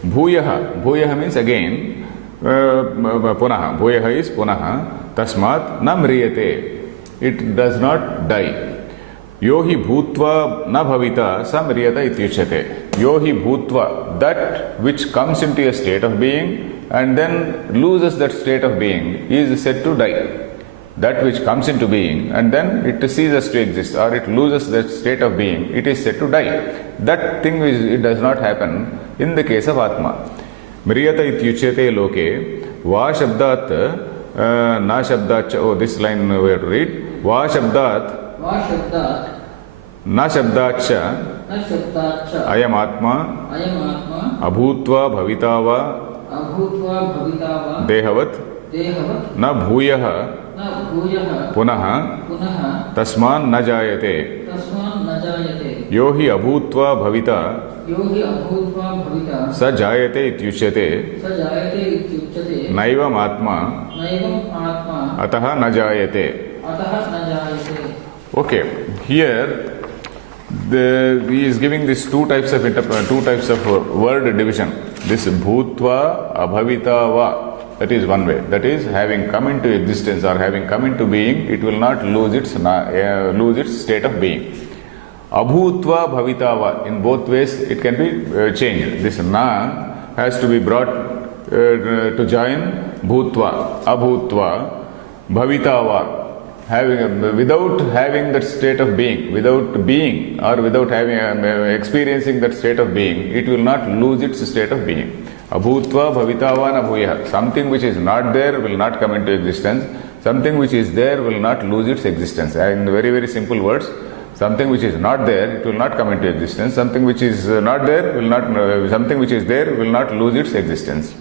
Bhuyah means again. Punaha. Bhuyah is punaha. Tasmat na mriyate. It does not die. Yohi bhutva na bhavita sa mriyata ityuchyate. Yohi bhutva, that which comes into a state of being and then loses that state of being is said to die. That which comes into being and then it ceases to exist or it loses that state of being, it is said to die. That thing it does not happen in the case of Atma. Mriyata ityuchyate loke va shabdat na shabdat. Oh, this line we have to read. Va shabdat na shabdat ayam atma abhutva bhavitava dehavat na bhuyah पुनः तस्मान् न जायते यो हि अभूत्वा भविता स जायते इत्युच्यते नैवम् आत्मा अतः न जायते. Okay, here He is giving these two types of word division. This bhutva abhavita va, that is one way. That is, having come into existence or having come into being, it will not lose its state of being. Abhutva bhavita va, in both ways it can be changed. This na has to be brought to join bhutva, abhutva, bhavita va. Without having that state of being, without being or without having experiencing that state of being, it will not lose its state of being. Abhutva bhavita va na bhuya. Something which is not there will not come into existence. Something which is there will not lose its existence. In very, very simple words, something which is not there, it will not come into existence. Something which is not there will not. Something which is there will not lose its existence.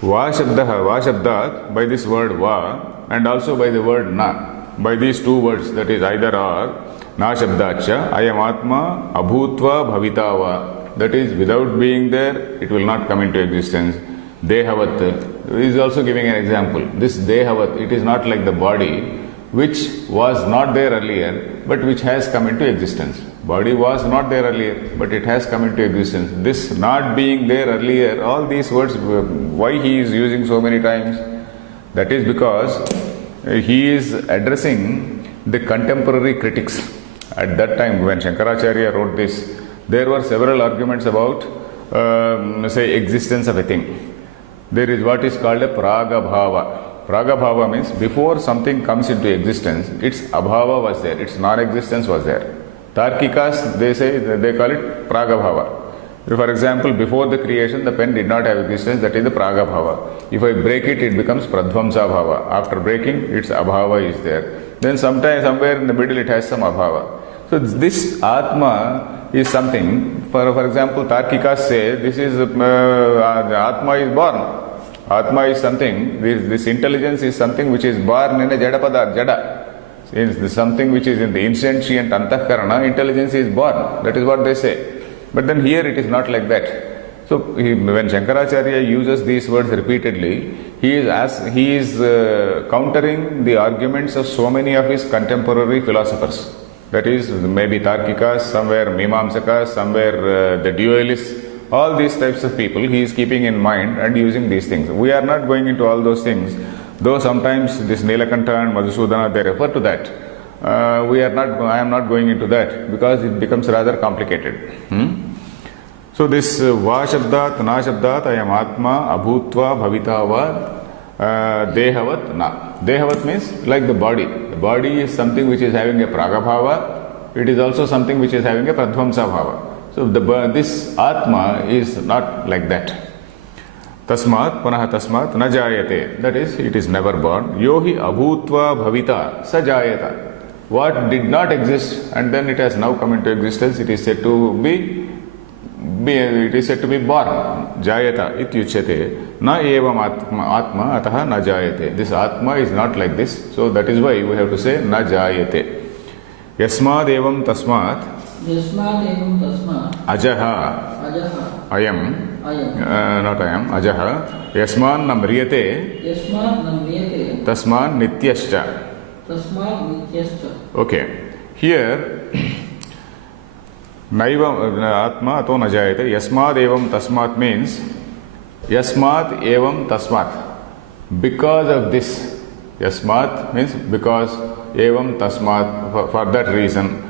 Va shabdat, by this word va, and also by the word na, by these two words, that is either or, na shabdacha, ayam atma abhutva bhavita va, that is without being there, it will not come into existence. Dehavat, he is also giving an example. This dehavat, it is not like the body which was not there earlier, but which has come into existence. Body was not there earlier, but it has come into existence. This not being there earlier, all these words, why he is using so many times? That is because he is addressing the contemporary critics. At that time, when Shankaracharya wrote this, there were several arguments about, say, existence of a thing. There is what is called a pragabhava. Pragabhava means before something comes into existence, its abhava was there, its non-existence was there. Tarkikas, they call it pragabhava. For example, before the creation, the pen did not have existence, that is the pragabhava. If I break it, it becomes pradvamsa bhava. After breaking, its abhava is there. Then somewhere in the middle, it has some abhava. So this Atma is something, for example, Tarkikas say, this is, Atma is born. Atma is something, this intelligence is something which is born in a jada. It's something which is in the insentient antahkarana, intelligence is born. That is what they say. But then here it is not like that. So when Shankaracharya uses these words repeatedly, he is countering the arguments of so many of his contemporary philosophers. That is, maybe Tarkikas, somewhere Mimamsakas, somewhere the dualists, all these types of people he is keeping in mind and using these things. We are not going into all those things, though sometimes this Nilakanta and Madhusudana, they refer to that. I am not going into that because it becomes rather complicated. So this va shabdat, na shabdat, ayam atma, abhutva, bhavita va, dehavat, na. Dehavat means like the body. The body is something which is having a pragabhava. It is also something which is having a pradvamsa bhava. So this atma is not like that. Tasmat, punaha tasmat, na jayate. That is, it is never born. Yohi abhutva bhavita sa jayata. What did not exist and then it has now come into existence, it is said to be born. Jayata ityuchyate. Na evam atma ataha na jayate. This atma is not like this. So that is why we have to say na jayate. Yasmad evam tasmat. Yasmad evam tasmat. Ajaha. Ayam. Not ayam. Ajaha. Yasman namriyate. Yasmad namriyate. Tasman nityascha. Tasmad nityascha. Okay. Here, Naiva Atma ato najayate. Yasmad evam tasmat means Yasmat evam tasmat. Because of this. Yasmat means because, evam tasmat, for that reason.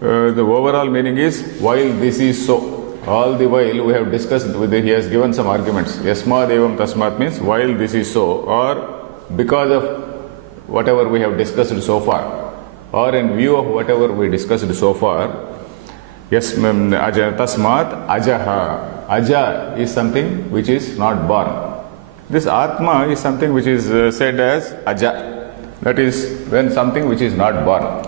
The overall meaning is while this is so. All the while we have discussed, he has given some arguments. Yasmad evam tasmat means while this is so, or because of whatever we have discussed so far, or in view of whatever we discussed so far. Yes, tasmat ajaha. Aja is something which is not born. This Atma is something which is said as aja. That is when something which is not born.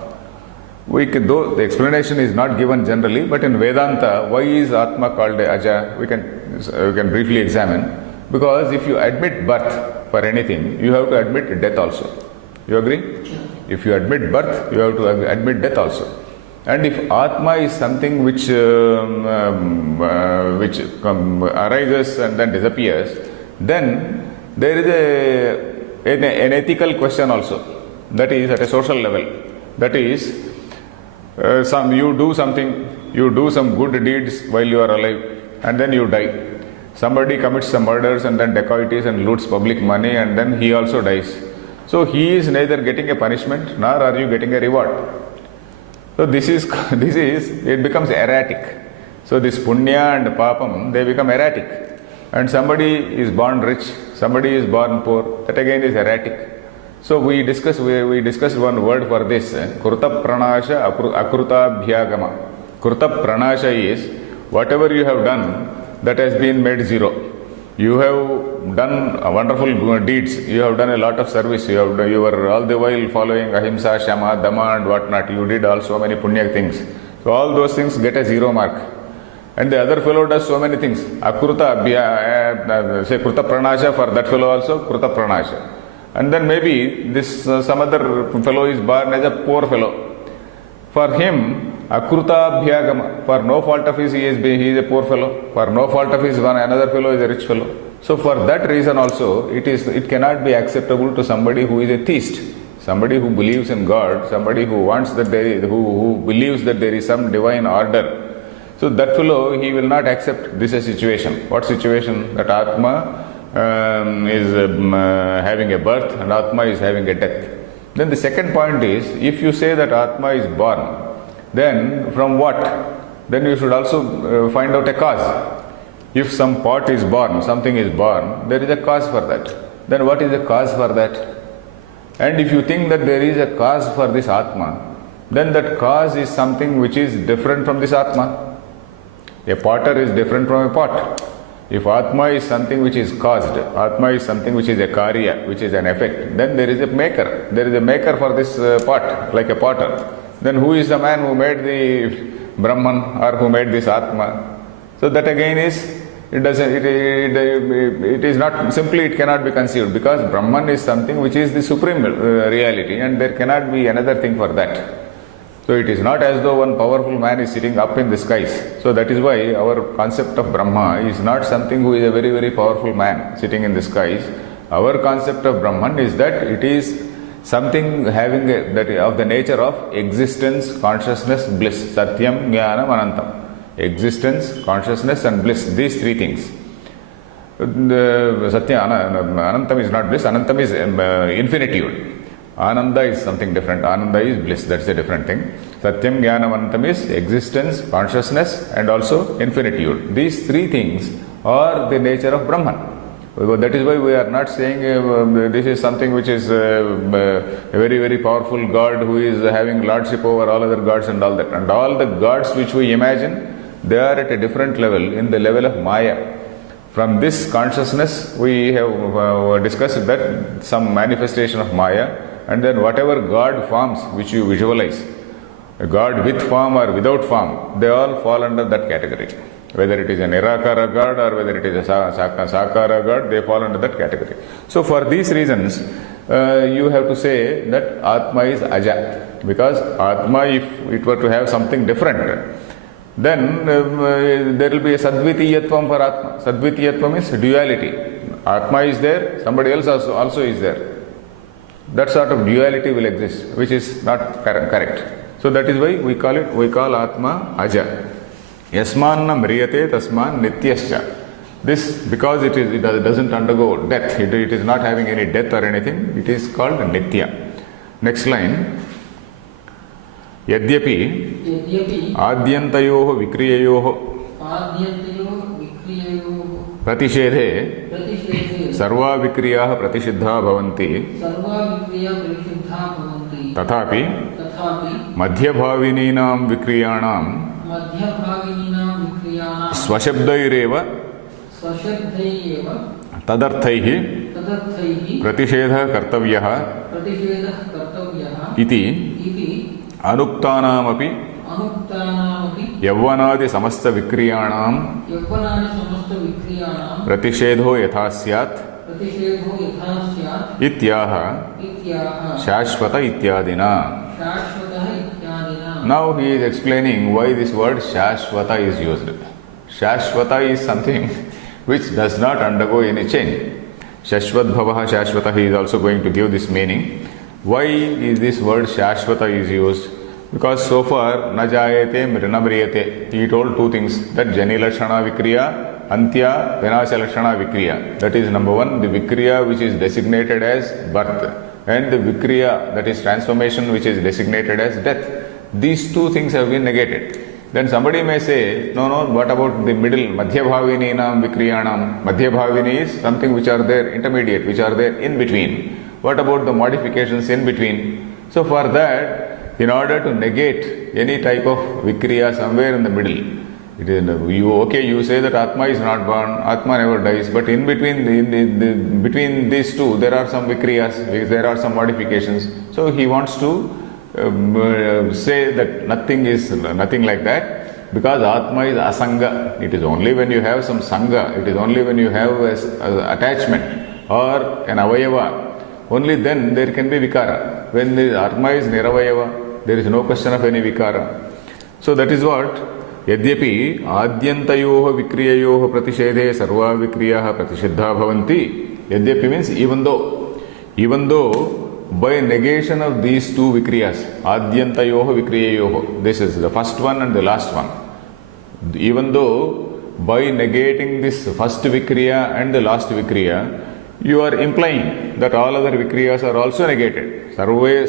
Though the explanation is not given generally, but in Vedanta, why is Atma called aja? We can briefly examine. Because if you admit birth for anything, you have to admit death also. You agree? If you admit birth, you have to admit death also. And if Atma is something which arises and then disappears, then there is an ethical question also. That is at a social level. That is, You do something, you do some good deeds while you are alive, and then you die. Somebody commits some murders and then dacoities and loots public money, and then he also dies. So he is neither getting a punishment nor are you getting a reward. So this is it becomes erratic. So this punya and papam, they become erratic. And somebody is born rich, somebody is born poor, that again is erratic. So we discussed one word for this, kruta pranasha akruta bhyagama. Kruta pranasha is whatever you have done that has been made zero. You have done wonderful deeds, you have done a lot of service, you were all the while following ahimsa, shama, dama and whatnot. You did also many punya things. So all those things get a 0 mark. And the other fellow does so many things. Akruta, say kruta pranasha, for that fellow also kruta pranasha. And then maybe this some other fellow is born as a poor fellow. For him, akruta bhyagama, for no fault of his he is a poor fellow. For no fault of his another fellow is a rich fellow. So for that reason also, it cannot be acceptable to somebody who is a theist, somebody who believes in God, somebody who wants that who believes that there is some divine order. So that fellow, he will not accept this a situation. What situation? That Atma is having a birth and Atma is having a death. Then the second point is, if you say that Atma is born, then from what? Then you should also find out a cause. If some pot is born, something is born, there is a cause for that. Then what is the cause for that? And if you think that there is a cause for this Atma, then that cause is something which is different from this Atma. A potter is different from a pot. If Atma is something which is caused, Atma is something which is a karya, which is an effect, then there is a maker. There is a maker for this pot, like a potter. Then who is the man who made the Brahman or who made this Atma? So that again is, it is not, simply it cannot be conceived, because Brahman is something which is the supreme reality and there cannot be another thing for that. So it is not as though one powerful man is sitting up in the skies. So that is why our concept of Brahma is not something who is a very, very powerful man sitting in the skies. Our concept of Brahman is that it is something having that of the nature of existence, consciousness, bliss. Satyam, Jnanam, Anantam. Existence, consciousness and bliss. These three things. Satya, Anantam is not bliss. Anantam is infinitude. Ananda is something different. Ananda is bliss. That's a different thing. Satyam, Jnanam, Anantam is existence, consciousness and also infinitude. These three things are the nature of Brahman. That is why we are not saying this is something which is a very, very powerful God who is having lordship over all other gods and all that. And all the gods which we imagine, they are at a different level, in the level of Maya. From this consciousness, we have discussed that some manifestation of Maya, and then whatever God forms which you visualize, a God with form or without form, they all fall under that category. Whether it is a Nirakara God or whether it is a Sakara God, they fall under that category. So for these reasons, you have to say that Atma is Aja. Because Atma, if it were to have something different, then there will be a Sadvitiyatvam for Atma. Sadvitiyatvam means duality. Atma is there, somebody else also is there. That sort of duality will exist, which is not correct. So that is why we call Atma Aja. Yasmanna mriyate tasman nityascha. This, because it doesn't undergo death, it is not having any death or anything, it is called Nitya. Next line. Yadyapi Adyantayoho Vikriyayoho Pratishedhe Sarva Vikriyaha Pratisiddha Bhavanti Tathapi Madhyabhavininam Vikriyanam Swashabdaireva Tadarthaihi Pratishedha Kartavyaha Iti Anuktanamapi Yavvanadi Samasta Vikriyanam Pratishedho Yatha Syat Ityaha Shashvata Ityadina. Now he is explaining why this word Shashvata is used. Shashvata is something which does not undergo any change. Shashvat Bhavaha Shashvata, he is also going to give this meaning. Why is this word Shashvata is used? Because so far, na jayate mrina mriyate. He told two things, that jani lakshana vikriya, antya vinasha lakshana vikriya. That is number one, the vikriya which is designated as birth, and the vikriya, that is transformation, which is designated as death. These two things have been negated. Then somebody may say, no, what about the middle, madhyabhavininam vikriyanam? Madhyabhavini is something which are there intermediate, which are there in between. What about the modifications in between? So for that, in order to negate any type of vikriya somewhere in the middle, it is, you say that Atma is not born, Atma never dies, but in between, between these two, there are some vikriyas, there are some modifications. So he wants to say that nothing like that, because Atma is asanga. It is only when you have some sanga, it is only when you have a attachment or an avayava, only then there can be vikara. When the Atma is niravayava, there is no question of any vikara. So that is what yadyapi adyantayoh vikriyayoh pratishedhe sarva vikriyaha pratishedha bhavanti. Yadyapi means even though by negation of these two vikriyas, adyantayoh vikriyayoh, this is the first one and the last one. Even though by negating this first vikriya and the last vikriya, you are implying that all other vikriyas are also negated. Sarva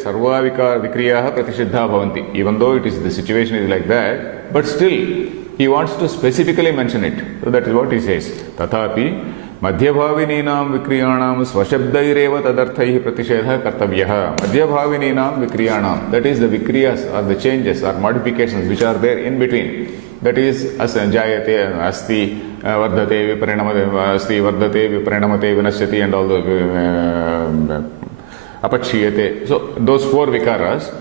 vikriyaha pratishedha bhavanti. Even though the situation is like that, but still he wants to specifically mention it. So that is what he says. Tathapi madhyabhavininam vikriyanam swashabdaireva tadarthaihi pratishedha kartavyah. Madhyabhavininam vikriyanam, that is the vikriyas or the changes or modifications which are there in between. That is as jayate, asti, vardhate, viparinamate, asti, vardhate, viparinamate, vinashyati, and all the apachiyate. So those four vikaras,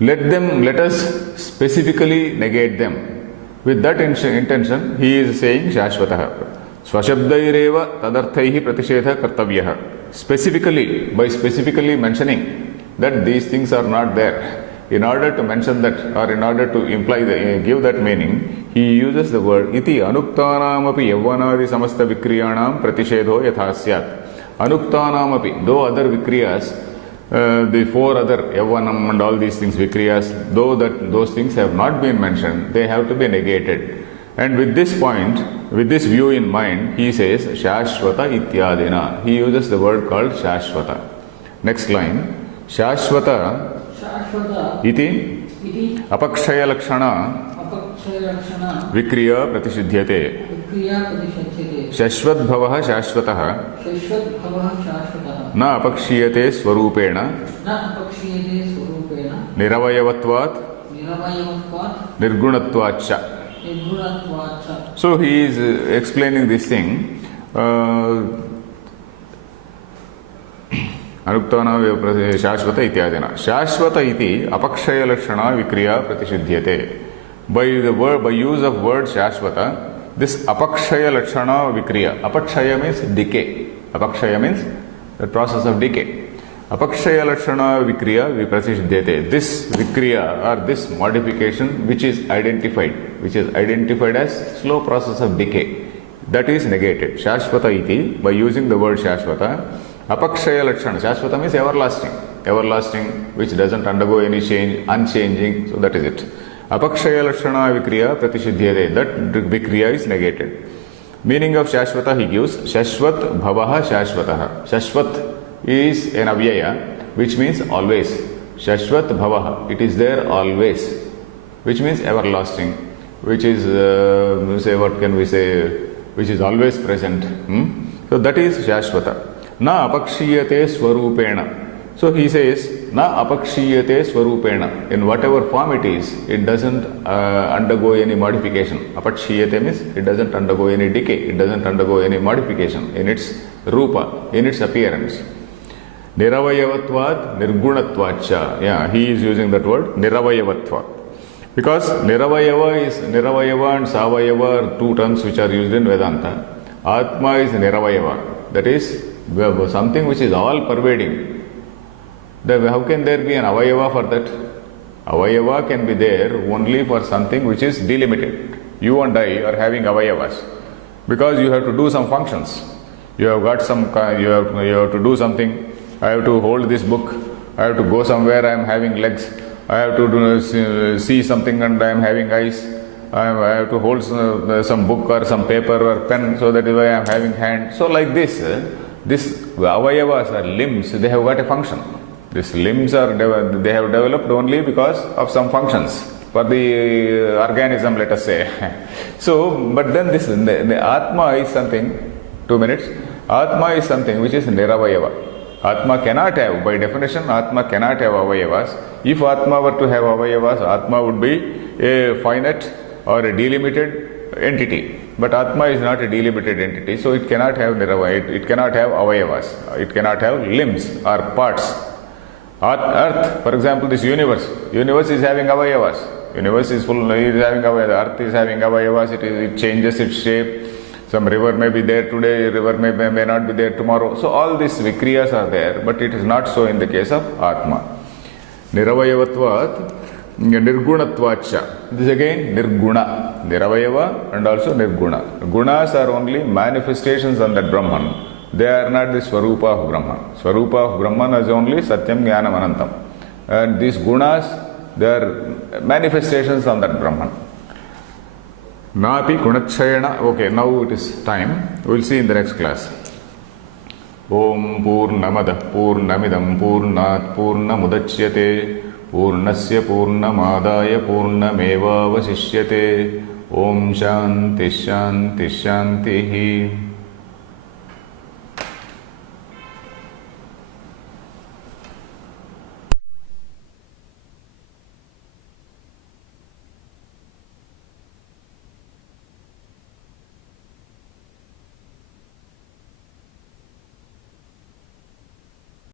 let us specifically negate them. With that intention, he is saying shashvatah. Swashabdaireva tadarthaihi pratishedha kartavyah. By specifically mentioning that these things are not there, in order to mention that, or in order to give that meaning, he uses the word iti anuktanam api yavvanadi samasta vikriyanam pratishedho yathasyat. Anuktanam api, though other vikriyas, the four other yavvanam and all these things vikriyas, though those things have not been mentioned, they have to be negated. And with this point, with this view in mind, he says shashvata ityadina. He uses the word called shashvata. Next line, shashvata iti apakshaya lakshana vikriya pratisiddhyate. Shashvat bhavah shashvatah na apakshiyate swarupena niravayavatvat nirgunatvacha. So he is explaining this thing. Anuktana shashvata ityadina. Shashvata iti apakshaya lakshana vikriya pratisiddhyate. By use of word shashvata, this apakshaya lakshana vikriya. Apakshaya means decay. Apakshaya means the process of decay. Apakshaya lakshana vikriya viprasiddhyate. This vikriya or this modification which is identified as slow process of decay, that is negated. Shashvata iti, by using the word shashvata, apakshaya lakshana. Shashvata means everlasting, which doesn't undergo any change, unchanging. So that is it. Apakshaya lakshana vikriya pratisiddhyate. That vikriya is negated. Meaning of shashvata he gives shashvat bhavaha shashvatah. Shashvat is an avyaya, which means always. Shashvat bhavaha, it is there always, which means everlasting, which is which is always present. So that is shashvata. Na apakshiyate swarupena. So he says na apakshiyate swarupena. In whatever form it is, it doesn't undergo any modification. Apakshiyate means it doesn't undergo any decay, it doesn't undergo any modification in its rupa, in its appearance. Niravayavatvat nirgunatvacha. Yeah, he is using that word niravayavatva. Because Niravayava and Savayava are two terms which are used in Vedanta. Atma is Niravayava. That is something which is all pervading. How can there be an Avayava for that? Avayava can be there only for something which is delimited. You and I are having Avayavas because you have to do some functions. You have got you have to do something. I have to hold this book. I have to go somewhere. I am having legs. I have to see something and I am having eyes. I have to hold some book or some paper or pen, so that is why I am having hand. So like this avayavas or limbs, they have got a function. These limbs they have developed only because of some functions for the organism, let us say. So, but then the Atma is something, 2 minutes, Atma is something which is niravayava. Atma cannot have, by definition, Atma cannot have avayavas. If Atma were to have avayavas, Atma would be a finite or a delimited entity. But Atma is not a delimited entity, so it cannot have it cannot have avayavas. It cannot have limbs or parts. Earth, for example, this universe is having avayavas. Universe is having avayavas. Earth is having avayavas. It changes its shape. Some river may be there today, river may not be there tomorrow. So all these vikriyas are there, but it is not so in the case of Atma. Niravayavatvat, nirgunatvacha. This again nirguna. Niravayava and also nirguna. Gunas are only manifestations on that Brahman. They are not the Swarupa of Brahman. Swarupa of Brahman is only Satyam Jnanam Anantam. And these gunas, they are manifestations on that Brahman. Napi Gunachayana. Okay, now it is time. We will see in the next class. Om Purnamada Purnamidam Purnat Purnamudachyate Purnasya Purnamadaya Purnameva Vasishyate. Om Shanti Shanti Shanti.